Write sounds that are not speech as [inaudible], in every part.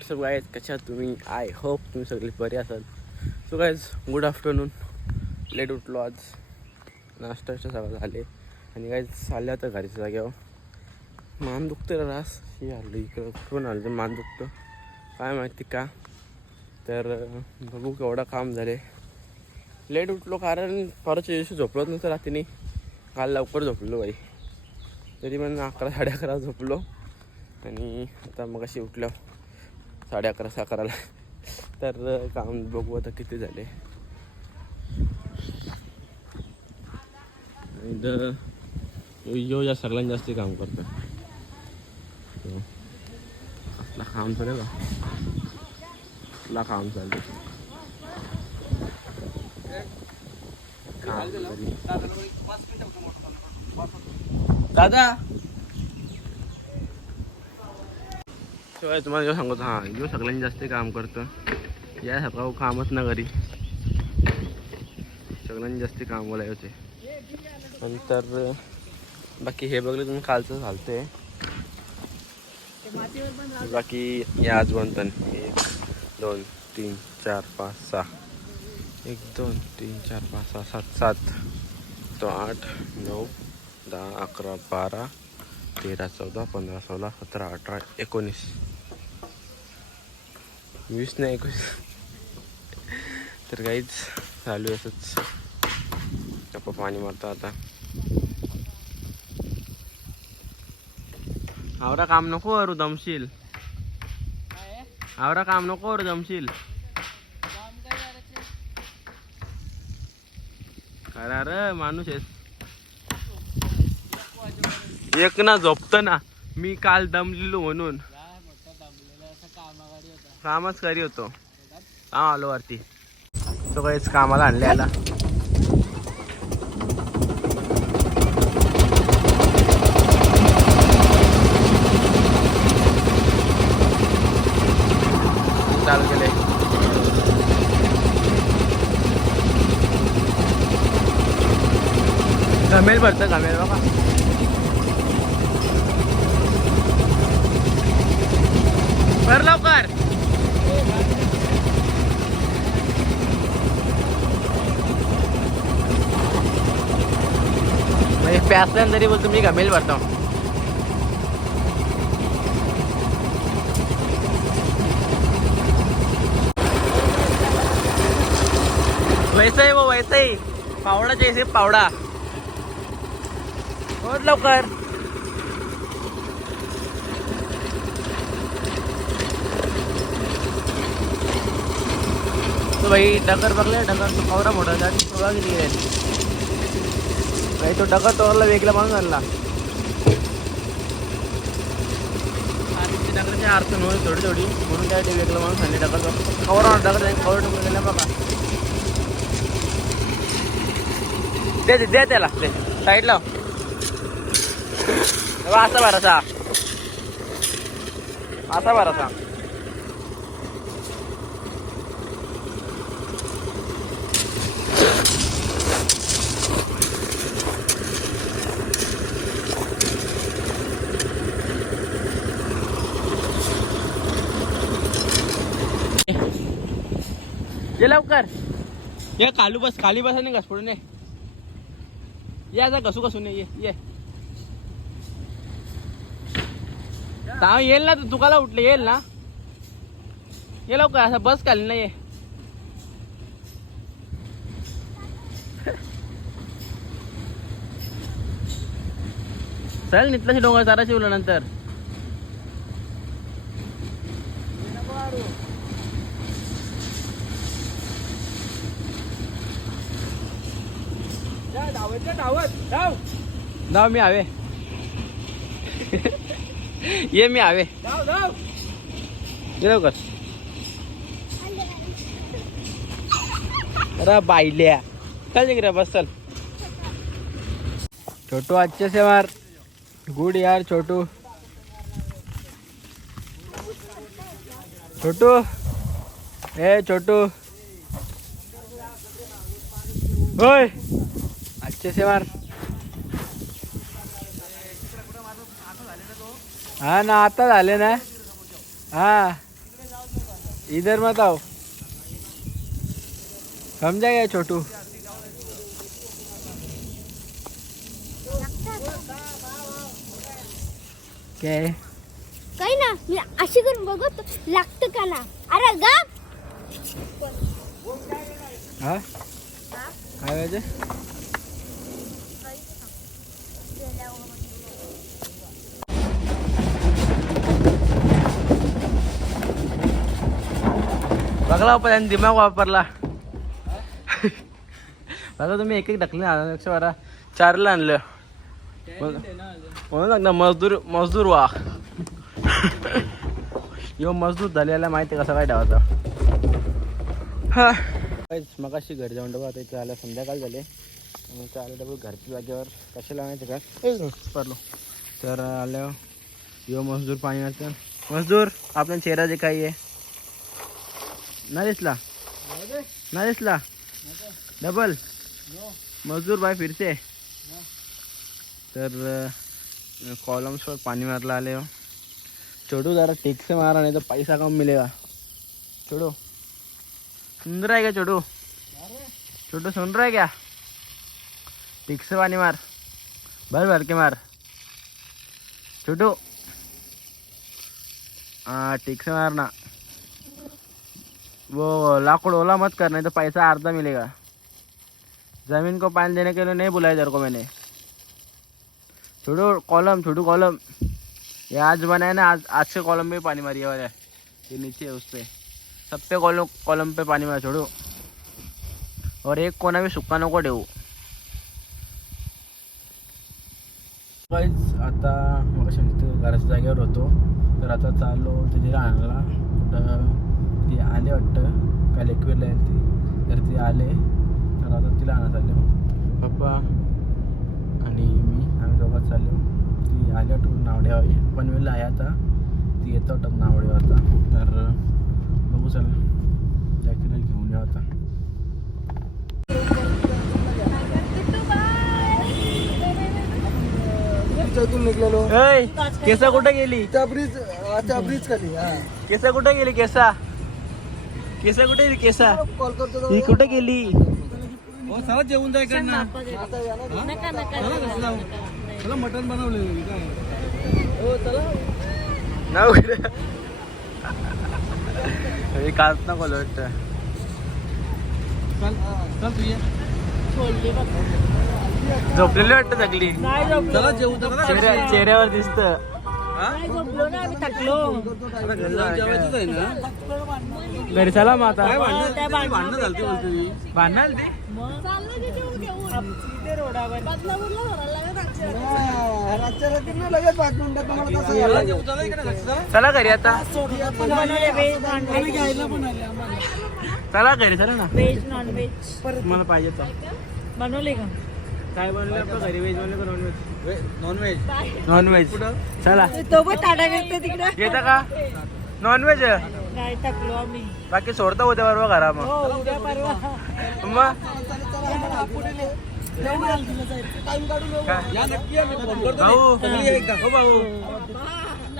WhatsApp guys कशा तुम्ही? I hope तुम्ही सगळे बरे असाल. So guys good afternoon late उठलो आज. नाश्ताच्या सगळं झाले. आणि गायज चालले आता घरच्या जाग्यावर हो. मान दुखतं रे रास. हे आलं इकडं. कुठून आलं तर मान दुखतं काय माहिती का? तर बघू केवढं काम झाले. लेट उठलो कारण परत दिवशी झोपलोच नव्हतं रात्रीने. काल लवकर झोपलो बाई. तरी पण अकरा साडे अकरा झोपलो. आणि आता मग अशी उठलं. साडे अकरा अकराला तर काम बघू आता किती झाले. इथं यो- या सगळ्यात जास्त काम करतो आपला काम चालेल का आपला काम चालू दादा शिवाय तुम्हाला जेव्हा सांगतो हां जो सगळ्यांनी जास्त काम करतं. या सकाळ कामच ना घरी. सगळ्यांनी जास्त काम होते. नंतर बाकी हे बघलं तुम्ही कालचं चालतंय बाकी या आज बनतं एक दोन तीन चार पाच सहा. एक दोन तीन चार पाच सहा सात सात. तो आठ नऊ दहा अकरा बारा तेरा चौदा पंधरा सोळा सतरा अठरा एकोणीस. वीस नाही एकोणीस तर काहीच चालू आहे असंच. गप्पा पाणी मारतो आता. आवरा काम नको करू दमशील. आवरा काम नको करू दमशील. खरा रे माणूस आहेस. एक ना झोपत ना. मी काल दमलेलो म्हणून. कामच करी होतो. काम आलो वरती. तो काहीच कामाला आणले आला चालू केले घमेल भरतं घमेल बाबा भर लवकर म्हणजे प्यासल्यान तरी बोलतो मी गमेल भरतो. वैसा आहे वो वैसा ही पावडा जैसे पावडा. होत लवकर. तो भाई डगर बघले डगर तो कवरा मोठा होता आणि किती आहे. भाई तो डगर तोरला वेगळा माणूस आणला. आणि ती डगरची अडचण होईल थोडी थोडी. म्हणून काय ते वेगळं माणूस आणले डगर कवरा डगर कवर टुकून गेला बघा. दे दे दे त्याला दे. साईड लाव तेव्हा असा भरासा. असा भरासा. ये लवकर. ये खाली बस खाली बस नाही घसपडून ये. ये आता घसू घसून ये ये. ताव येईल ना तू तुकाला उठले येईल ना? ये लवकर असं बस खाली ना ये चल नितलाशी डोंगर चारा शिवलं नंतर धाव मी हवे ये मी हवे ये लवकर. अरे बाईल्या चल जिकडे बस चल. छोटू अच्छे से मार. गुड यार छोटू. छोटू. ए छोटू. ओय. मार. हा ना आता झाले ना. हा. इधर मत आओ. समझा गया छोटू. क्या काही ना मी अशी करून बघत लागतं का ना? अरे गा। हा? काय पाहिजे बघला पण त्यांनी दिमाग वापरला. बघा तुम्ही एक एक ढकले एकशे बारा चारला आणलं. म्हणून लागणार मजदूर मजदूर वा यो मजदूर झालेला माहिती कसा काय ठेवायचा. हा. मग अशी घरी जाऊन डबा आता इथे आलं संध्याकाळ झाले. आणि इथे आलं डबल घरच्या जागेवर. कशाला माहिती का? पडलो. तर आल्यावर यो मजदूर पाणी मारतं मजदूर आपला चेहरा जे काही आहे ना दिसला ना दिसला डबल. मजदूर बाय फिरते. तर कॉलम्सवर पाणी मारला आले हो. छोटू जरा ठीक से मारा नाही तर पैसा कम मिलेगा. छोटू. सुंदर आहे का छोटू? छोटू सुंदर आहे क्या टिक्स पाणी पानी मार. भर भर के मार. छोटू. हाँ टिक्स मार ना वो लाकड़ ओला मत कर नहीं तो पैसा आधा मिलेगा. जमीन को पानी देने के लिए नहीं बुलाया तेरे को मैंने. छोटू कॉलम छोटू कॉलम. ये आज बनाया ना आज आज के कॉलम में पानी मार है ये नीचे है उस पे. सब पे कॉलम कॉलम पे पानी मार छोड़ो और एक कोना में सुक्का नको ठेवू गाईज आता मग तिथे घराच्या जागेवर होतो. तर आता चाललो तिथे राहण्याला तर ती आले वाटतं. काल एकवीरला येईल ती. तर ती आले. तर आता तिला आणत आलो पप्पा आणि मी आम्ही दोघात चाललो. ती आली वाटतं नावड्यावाई पनवेलला आहे आता. ती येतं वाटत नावड्यावर आता. तर बघू चला. जॅकेट घेऊन या आता. तिथून निघलेलो. ऐ केसा कुठे गेली? त्या ब्रिज त्या ब्रिज खाली हा. केसा कुठे गेली केसा? केसा कुठे गेली केसा? कॉल करतो ही कुठे गेली? चला जेवून जाय चला मटन बनवले हो चला. नाव हे काच नको वाटतं. चल चल तू ये. झोपलेली वाटतं सगळी चला जेवू चेहऱ्या चेहऱ्यावर दिसत. जेवायचंच आहे ना? घरी चला मग आता. भांडणं बोलतो मी. भांडणार ते जेवू चला घरचं घरी आता. चला घरी चला ना. व्हेज नॉन व्हेज मला पाहिजे तर. बनवले का? काय बनवलं आपलं घरी? व्हेज बनवलं का non veg non veg non veg चला. तो पण ताटा घेतो तिकडे. घेता का? नॉन व्हेज काय टाकलो आम्ही. बाकी सोडता उद्या बरोबर घरा मग. हो उद्या परवा. मग. काय? भाऊ. एकदा. हो भाऊ.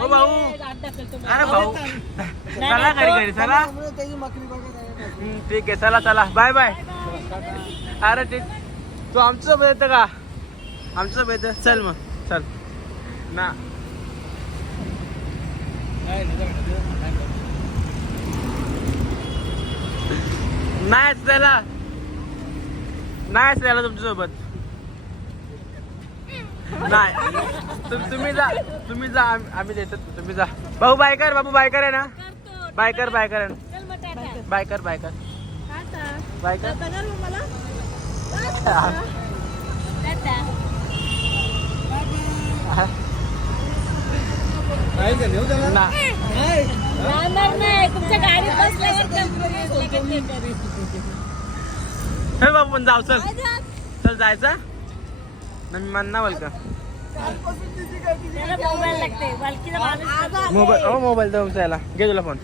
हो भाऊ. अरे भाऊ. चला घरी घरी. चला. हम्म, ठीक आहे. चला चला. Bye bye. अरे ठीक तू आमच्यासोबत येतं का? आमच्यासोबत येतं. चल मग. चल. ना. नाही त्याला. नाही त्याला तुमच्यासोबत. नाही. तुम- तुम्ही जा. तुम्ही जा. आम- आम्ही देतो. तुम्ही जा. भाऊ बायकर बाबू बायकर आहे ना. बायकर बायकर आहे ना बायकर बायकर बायकर हे बाबू पण जाऊ चल. चल जायचं? ना मी म्हणणार बोल का? मोबाईल मोबाईल हो मोबाईल तुमचा याला घे तुला फोन.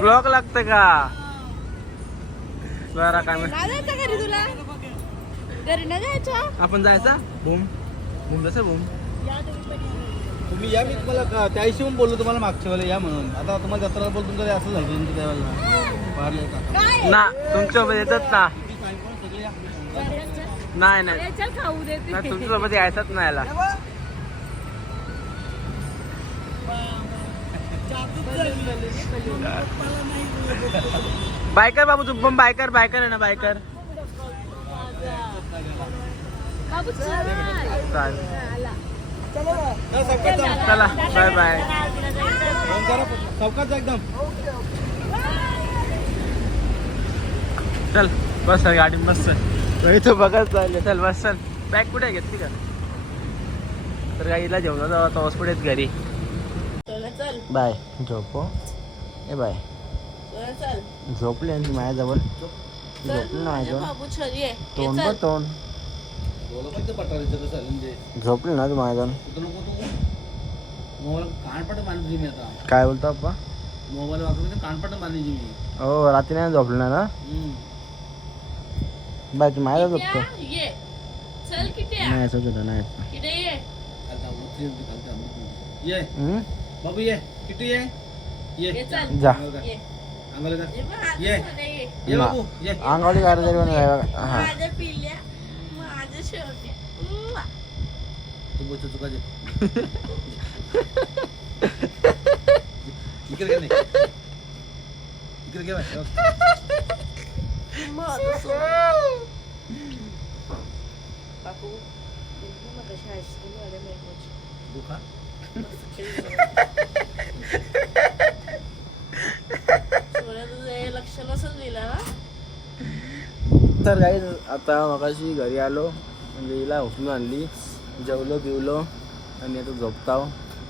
ब्लॉक लागतं का? बरं काय. जायचं घरी तुला? घरी न जायचं? आपण जायचा? बूम बूम जसं बूम या तुम्ही या. मी तुम्हाला का- त्या हिशोबाने बोललो तुम्हाला मागच्या वेळेला या म्हणून. आता तुम्हाला जत्रा बोल तुमचं असं झालं तुमचं त्यावेळेला पाहिलं का? ना तुमच्यासोबत येतात ना. किती काय पण सगळे या. नाही नाही. चल खाऊ देते नाही, तुमच्यासोबत यायचंच नाही याला. [laughs] बायकर बाबू तू पण बायकर बायकर आहे ना बायकर? बाबू चल. हा, बाय बाय एकदम. चल बस सर गाडी मस्त इथं बघत चालले. चल बस चल. बॅग कुठे घेतली का? तर गाईला घेऊन जातो आता हॉस्पिटल घरी. चल बाय झोपो ए बाय झोपली आणि ती माझ्याजवळ. झोपली ना माझ्याजवळ. तोंड बघ तोंड. म्हणजे. झोपली ना तू माझ्याजवळ. काय बोलतो अप्पा मोबाईल वापरून कानपट बांधली मी. हो रात्री नाही झोपली ना. बाय तू माझ्याजवळ झोपतो. ये. चल किती नाही होतं नाही. ये? बाबू ये. किटू ये ये. ये चल. जा. अंगावली काय तरी म्हणून हा माझ्या पिल्ल्या माझ्या शेवट्या उम्मा. तू बोलतो चुका जे इकडे घे नाही. इकडे घे बाय. माझं सोनं. काकू बिलकुल मग कशा आईस्क्रीम वाले मॅंगोची. तू खा. मस्त खेळली. सोन्या तुझं हे लक्ष नसेल दिलं ना तर काही आता मगाशी घरी आलो. म्हणजे हिला उचलून आणली. जेवलो बिवलो आणि आता झोपताव.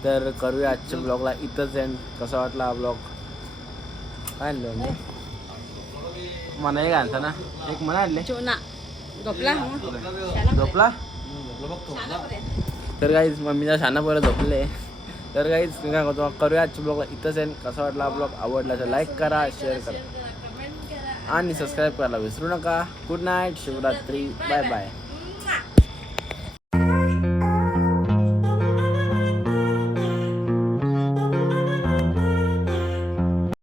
तर करूया आजच्या ब्लॉगला इथंच एंड कसा वाटला हा ब्लॉग काय आणलं म्हणा एक आणता ना? एक म्हणा आणले? झोपला? झोपला? तर काहीच मम्मीचा शाना परत झोपले. तर काहीच काय करतो करूया आजच्या ब्लॉगला इथंच एंड कसा वाटला हा ब्लॉग आवडला तर लाईक करा शेअर करा. आणि सबस्क्राईब करायला विसरू नका. Good night Shivratri. Bye bye